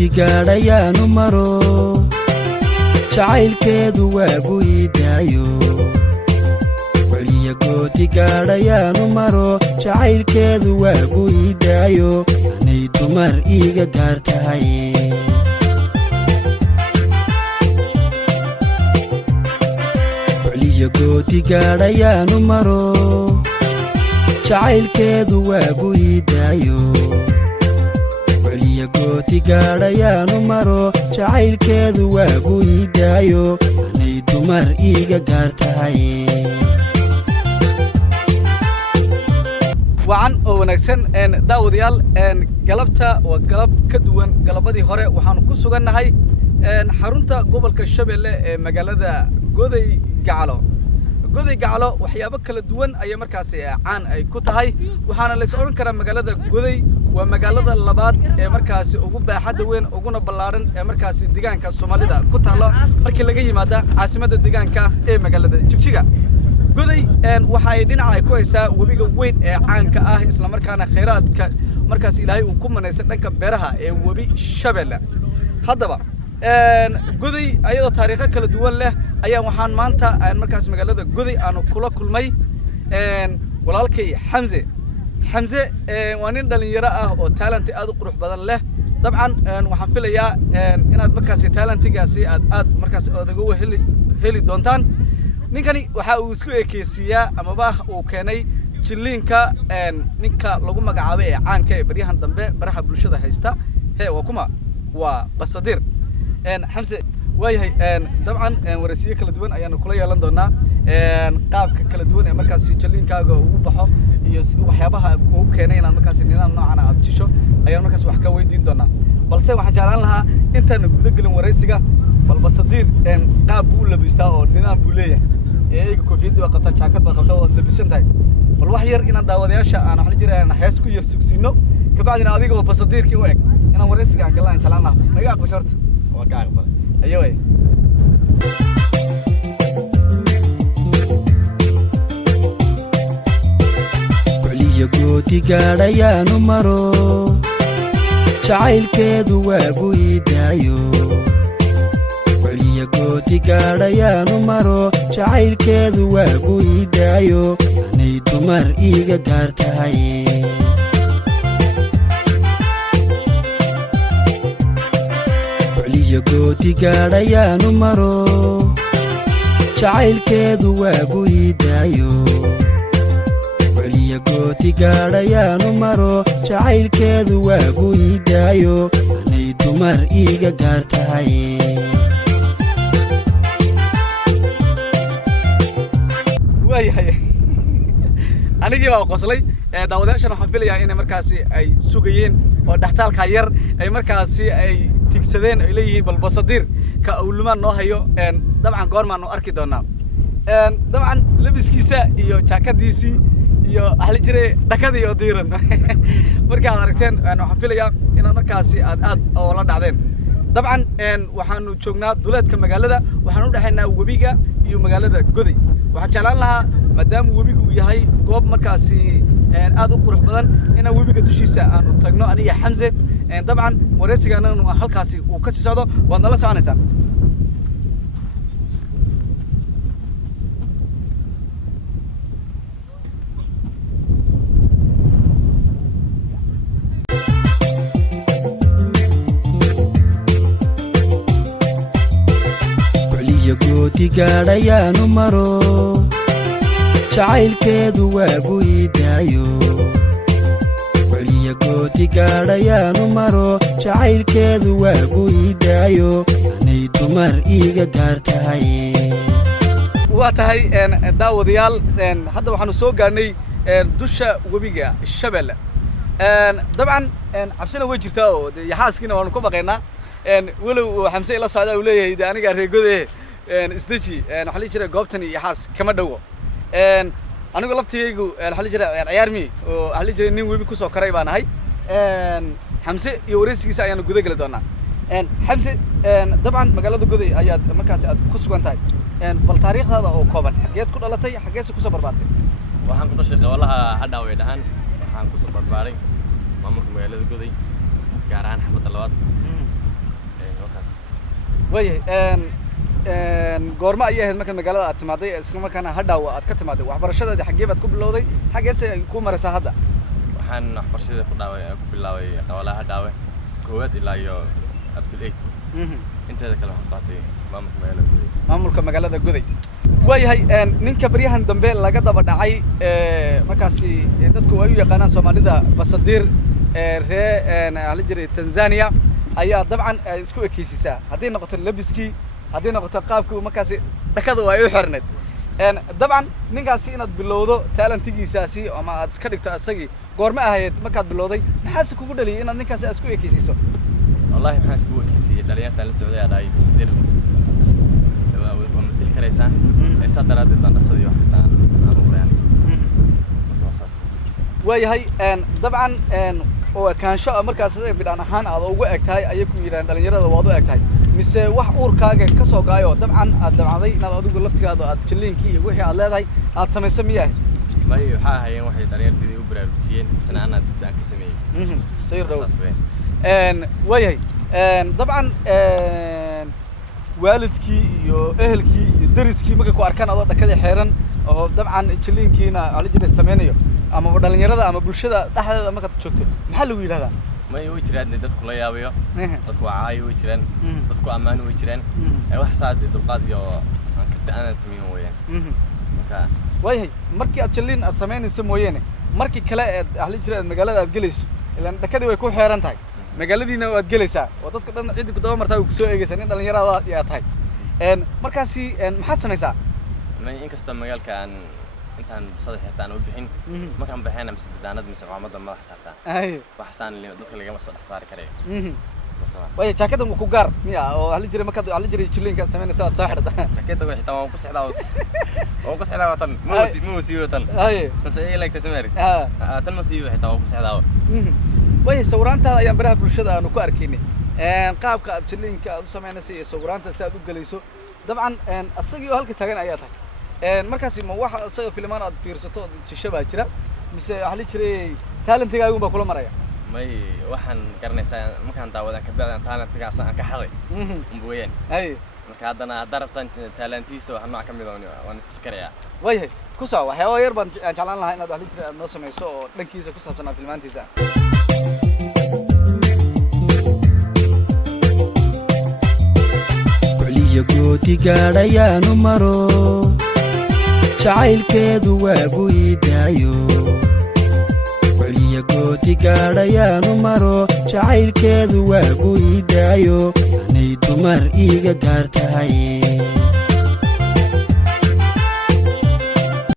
gooti gaadhayaanu maro jacaylkeedu waagu idaayo waliya gooti gaadhayaanu maro jacaylkeedu waagu idaayo anay dumar iiga gaar tahay waliya gooti gaadhayaanu maro jacaylkeedu waagu idaayo waliya gooti gaadhayaanu maro jacaylkeedu waagu idaayo anay dumar iiga gaar tahay wacan oo wanaagsan daawadayaal galabta waa galab ka duwan galabadii hore waxaanu ku sugannahay xarunta gobolka Shabeelle ee magaalada Goday Gacalo waxyaabo kala duwan ay markaas caan ay ku tahay waxaana la socon karaa magaalada Goday waa magaalada labaad ee markaas ugu baaxadda weyn uguna ballaaran ee markaas deegaanka Soomaalida ku taalo markii laga yimaado caasimadda deegaanka ee magaalada Jigjiga Goday waxa ay dhinaca ay ku haysaa wabiga weyn ee caanka ah isla markaana kheyraadka markaas Ilaahay uu ku manaysan dhanka beeraha ee wabi Shabeelle haddaba Goday ayadoo taariikho kala duwan leh ayaan waxaan maanta markaas magaalada Goday aanu kula kulmay walaalkay Xamse waa nin dhalinyaro ah oo talent aad u qurux badan leh dabcan waxaan filayaa inaad markaas talentigaasi aad markaas odaga heli doontaan ninkani waxa uu isku eekeysiyaa amaba uu keenay jilliinka ninka lagu magacaabo ee caanka ee baryahan dambe baraha bulshada haysta waa kuma waa Basadir Xamse waayahay dabcan waraysiyo kala duwan ayaanu kula yeelan doonaa qaabka kala duwan ee markaas jilliinkaaga uu baxo iyo waxyaabaha uu keenay inaad markaas nidaam noocan aad jisho ayaan markaas wax ka weydiin doonaa balse waxaan jeclaan lahaa intaan gudaha galin waraysiga bal Basadir qaab uu labistaa oo nidaam buu leeyahay eega koofiyada waa qabtaa jaakad baa qabtaa waa labisan tahay bal wax yar inaan daawadayaasha aan wax la jiraan hees ku yar sugsiino ka bacdina adiga oo Basadirkii u eg inaan waraysiga aan galaan jeclaan lahaa naga aqbal shorta waa ka aqbal ayay waliya gooti gaadhayaanu maro jacaylkeedu waagu idaayo waliya gooti gaadhayaanu maro jacaylkeedu waagu idaayo anay dumar iiga gaar tahay waliya gooti gaadhayaanu maro jacaylkeedu waagu idaayo waliya gooti gaadhayaanu maro jacaylkeedu waagu idaayo anay dumar iiga gaar tahay anigii baa qoslay daawadayaashan waxaan filayaa in markaas ay sugayeen oo dhaxtaalka yar ay markaas ay tigsadeen ay leeyihiin bal Basadir ka awlumaan noo hayo dabcan goormaan u arki doonaa dabcan labiskiisa iyo jaakadiisi iyo ahli jire dhakadii oo diiran marka aad aragteen waxaan filayaa in markaas aad oo la dhacdeen dabcan waxaanu joognaa duleedka magaalada waxaan u dhaxaynaa wabiga iyo magaalada Goday waxaan jeclaan lahaa maadaama wabigu uu yahay goob markaas aad u qurux badan inaan wabiga dushiisa aanu tagno aniga Xamse dabcan waraysigaana halkaas uu ka sii socdo waad nala soconaysaa waliya gooti gaadhayaanu maro jacaylkeedu waagu idaayo waliya gooti gaadhayaanu maro jacaylkeedu waagu idaayo anay dumar iiga gaar tahay waa tahay daawadayaal hadda waxaanu soo gaarnay dusha wabiga Shabeelle dabcan cabsina way jirtaa oo yaxaaskiina waanu ku baqaynaa walow Xamse ila socda uu leeyahay aniga reegode isdaji waxa la jira goobtan yaxaas kama dhawo anigu laftigaygu waxa la jira ciyaarmi oo waxa la jira nin webi ku soo karay baan ahay Xamse iyo waraysigiisa ayaanu gudaha gali doonaa Xamse dabcan magaalada Goday ayaad markaas aad ku sugan tahay bal taariikhdaada oo kooban xageed ku dhalatay xageed ku soo barbaartay waxaan ku dhashay qowlaha hadda way dhahan waxaan ku soo barbaaray maamulka magaalada Goday gaar ahaan xaafadda labaad saas way goorma ay ahayd marka magaalada aad timaaday isla markaana hadhaw aad ka timaaday waxbarashadaadii xaggee baad ku bilowday xaggeese ay ku maraysaa hadda waxaan waxbarashada ku bilaabay qawalaha hadhaawe koowaad ilaa iyo abdul 8 inteeda kale waxaan qaatay maamulka magaalada Goday waayahay ninka baryahan dambe laga daba dhacay markaasi dadku ay u yaqaanaan Soomaalida Basadir hal jiray Tanzania ayaa dabcan isku ekeysisa hadii noqoto labiski hadii noqoto qaabku markaasi dhakada way u xirneed dabcan ninkaasi inaad bilowdo talentigiisaasi ama aad iska dhigto asagii goorma ahayd markaad bilowday maxaa kugu dhaliyay inaad ninkaasi isku ekeysiso wallahi maxaa isku ekeysiyay dhaliyada la socday aad ay Basadir ومثل كريسان يصدر هذا النصدي وحكستان أموريان متوسط وياهي طبعا وكان شاء مركز بدأنا حان على وقت هاي أيكم يران دلني يرى الوضع وقت هاي مس وح أور كاجا كسر جايو طبعا هذي نادو قلت كذا أتشلين كي وحي على هاي أتسمى سميه ما يحا هاي واحد دلني تدي وبرا روتين بس أنا أكسميه سير رو وياهي طبعا والدكي iyo ehelkii iyo dariskii markay ku arkaan adoo dhakada xeeran oo dabcan jiliinkiina ala jira sameeyo ama dhalinyarada ama bulshada dhaxdeeda marka joogto maxaa lagu yiraahdaa ma ay way jiraan dadku la yaabayo dadku caay way jiraan dadku amaan way jiraan wax saad dulqaad iyo aan karta aan sameeyo weeyaan marka way markii aad jiliin aad sameynayso mooyeen markii kale ala jira magaalada aad galayso ilaan dhakadii way ku xeeran tahay magaaladiina waad galaysaa oo dadka dhan cid ku daba martaa ku soo eegaysan in dhalinyarada ay tahay markaasi maxaad samaysaa ma in kasta magaalka aan intaan saddex xirtaan u bixin markaan baxayna misbadaanad misqaamada madax saartaa wax saan dadka laga ma soo dhaxsaari karay way jaakada ku gaar miya oo hal jira marka hal jira jiliinka sameynaysa aad soo xirtaa jaakada way xitaa waan ku sixdaa watan muusi watan tasay leegta sameeris tan ma sii xitaa waan ku sixdaa way sawiraantaada ayaan baraha bulshada aanu ku arkaynay qaabka aad jiliinka aad u sameynayso iyo sawiraanta si aad u galayso dabcan asagii oo halka taagan ayaa tahay markaasi ma waxa asaga filmaan aad fiirsato jishabaa jira mise waxa jiray talentigaagu baa kula maraya may waxaan garanaysaa markaan daawadan ka bacdan talentigaas aan ka xaday umbuuyeen marka haddana daraftan talentiisa waxa nooc ka mid ah waan iskarayaa way ku soo waxyaabo yar baan jeclaan lahaa inaad waxa jiray aad noo samayso oo dhankiisa ku saabsan filmaantiisa gooti gaadhayaanu maro jacaylkeedu waagu idaayo waliya gooti gaadhayaanu maro jacaylkeedu waagu idaayo anay dumar iiga gaar tahay